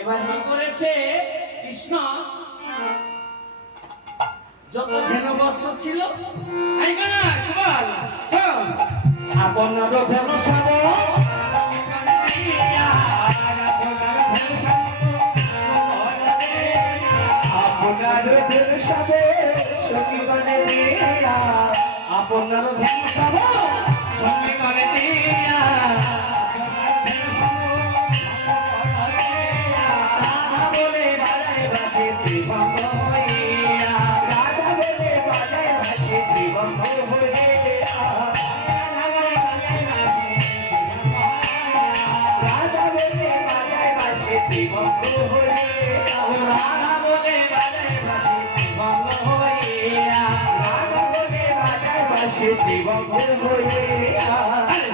এবার কি করেছে কৃষ্ণ যত ধেনু বর্ষ ছিল আপনার ধেনু সব আপনার ধেনু সবে সঙ্গী করে দিয়া আপনার ধেনু সব সঙ্গী করে দিয়া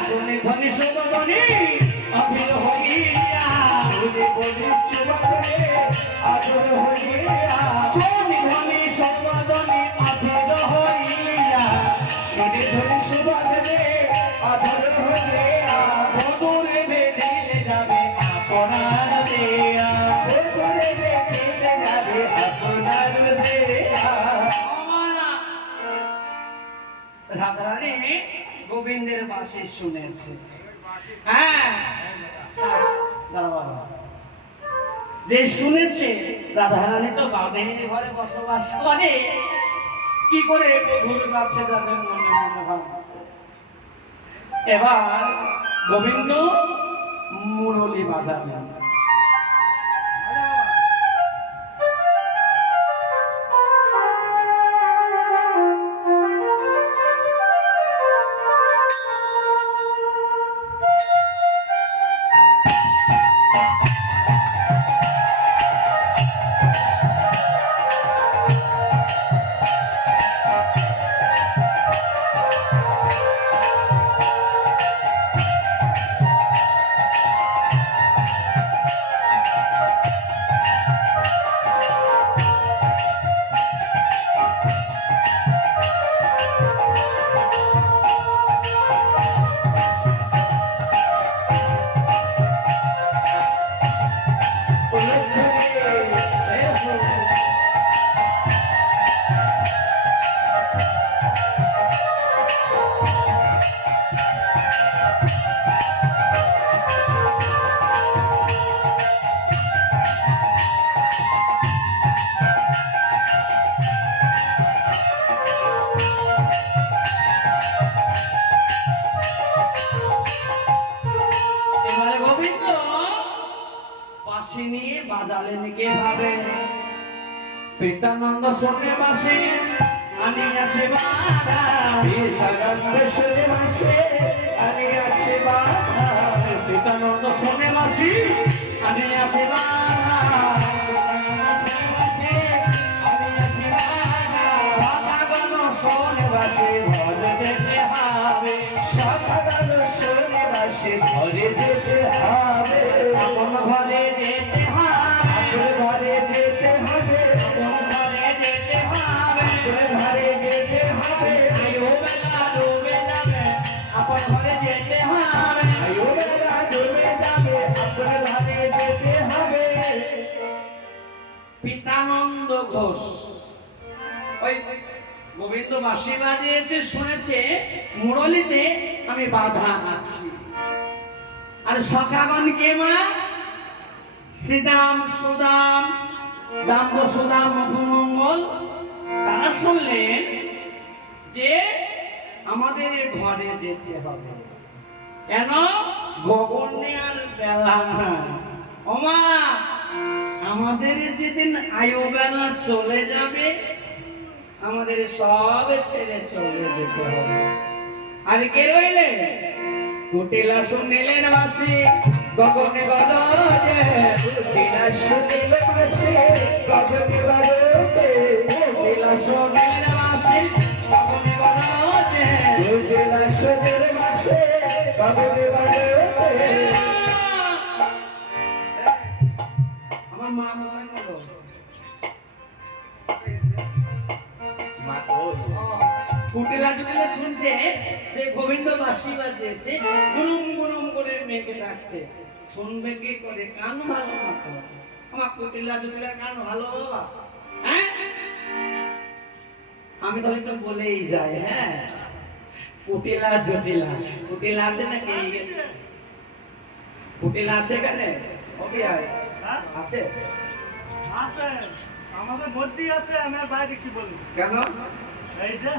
শুনে ধনী সুবদনী অধীর হইয়া আদর হইয়া শুনে ধনী সুবদনী অধীর হইয়া শুনে ধনী সুবদনী আদর হইয়া বদরে বেদিলে যাবে আপনার দেয়া বদরে বেদিলে যাবে আপনার দেয়া রাধারানী গোবিন্দের বাসে শুনেছে যে শুনেছে রাধারানী তো বাঁধের ঘরে বসবাস করে কি করে বধুর কাছে যাবে মনে মনে ভাবছে এবার গোবিন্দ মুরলী বাজালেন বাজালেন কে ভাবে পিতানন্দ শোনে বাসে আনিয়াছে বাধা পিতানন্দ শোনে বাসে আনিয়াছে বাধা পিতানন্দ শোনে বাসে আনিয়াছে বাধা সাধারণ শোনে বাসে ঘরে যেতে হবে সাধারণ শোনে বাসে ঘরে যেতে হবে আপন ঘরে যেতে ঘরে যেতে হবে ঘরে যেতে হবে ঘরে যেতে হবে আয়ো বেলা ডুবে যাবে আপন ঘরে যেতে হবে আয়ো বেলা ডুবে যাবে আপন ঘরে যেতে হবে পিতানন্দ ঘোষ ওই গোবিন্দ বাঁশি বাজিয়েছে শুনেছে মুরলিতে আমি বাধা আছি আর সখাগণ কে মা? শ্রীদাম, সুদাম, দাম্ব, সুদাম, মধুমঙ্গল। তারা শুনলেন যে আমাদের ঘরে যেতে হবে। কেন? গগনে আর বেলা না। ওমা, আমাদের যেদিন আয়ু বেলা চলে যাবে, আমাদের সব ছেড়ে চলে যেতে হবে। আর কে রইলে? কুটিলা শুনিলেন বাসি গগনে গরজে, কুটিলা শুনিলেন বাসি গগনে গরজে, কুটিলা শুনিলেন বাসি গগনে গরজে, কুটিলা শুনিলেন বাসি গগনে গরজে। আমার মা কোথায় গেল? মা কই? কুটিলা জুটিলা শুনছে যে গোবিন্দ বাঁশি বাজিয়েছে, গুরুম গুরুম করে মেয়েকে ডাকছে। শুনবে কি করে? কান ভালো না তো। আমার কুটিলা জুটিলা কান ভালো বাবা? হ্যাঁ, আমি তাহলে তো বলেই যাই। হ্যাঁ, কুটিলা জটিলা, কুটিলা আছে নাকি? কুটিলা আছে এখানে? ওকে আছে? আছে, আমাদের মধ্যেই আছে। আমি আর বাইরে কি বলবো? কেন? এই যে